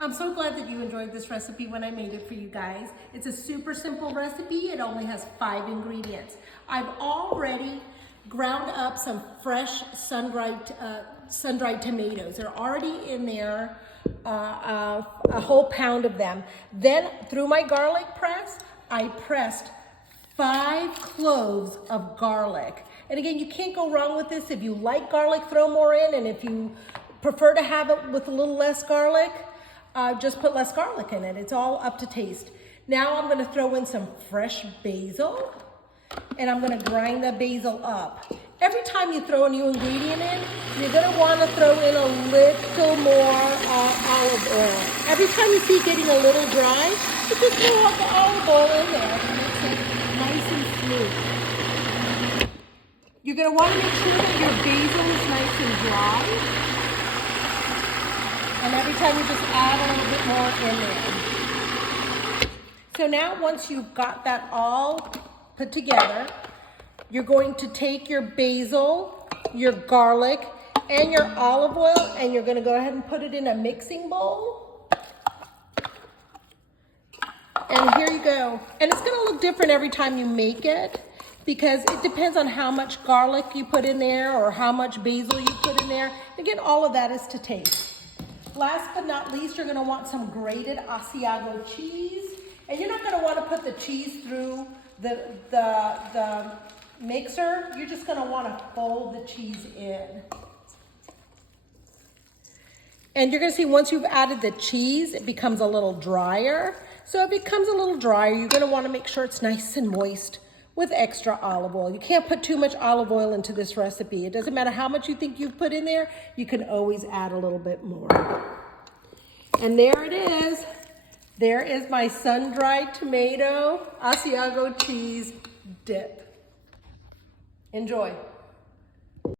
I'm so glad that you enjoyed this recipe when I made it for you guys. It's a super simple recipe. It only has 5 ingredients. I've already ground up some fresh sun-dried tomatoes. They're already in there, a whole pound of them. Then through my garlic press, I pressed 5 cloves of garlic. And again, you can't go wrong with this. If you like garlic, throw more in. And if you prefer to have it with a little less garlic, just put less garlic in it. It's all up to taste. Now I'm gonna throw in some fresh basil, and I'm gonna grind the basil up. Every time you throw a new ingredient in, you're gonna wanna throw in a little more olive oil. Every time you see it getting a little dry, you just throw up the olive oil in there and makes it nice and smooth. You're gonna wanna make sure that your basil is nice and dry. And every time you just add a little bit more in there. So now once you've got that all put together, you're going to take your basil, your garlic, and your olive oil, and you're gonna go ahead and put it in a mixing bowl. And here you go. And it's gonna look different every time you make it because it depends on how much garlic you put in there or how much basil you put in there. Again, all of that is to taste. Last but not least, you're gonna want some grated Asiago cheese. And you're not gonna wanna put the cheese through the mixer. You're just gonna wanna fold the cheese in. And you're gonna see once you've added the cheese, it becomes a little drier. So if it becomes a little drier, you're gonna wanna make sure it's nice and moist with extra olive oil. You can't put too much olive oil into this recipe. It doesn't matter how much you think you've put in there, you can always add a little bit more. And there it is. There is my sun-dried tomato Asiago cheese dip. Enjoy.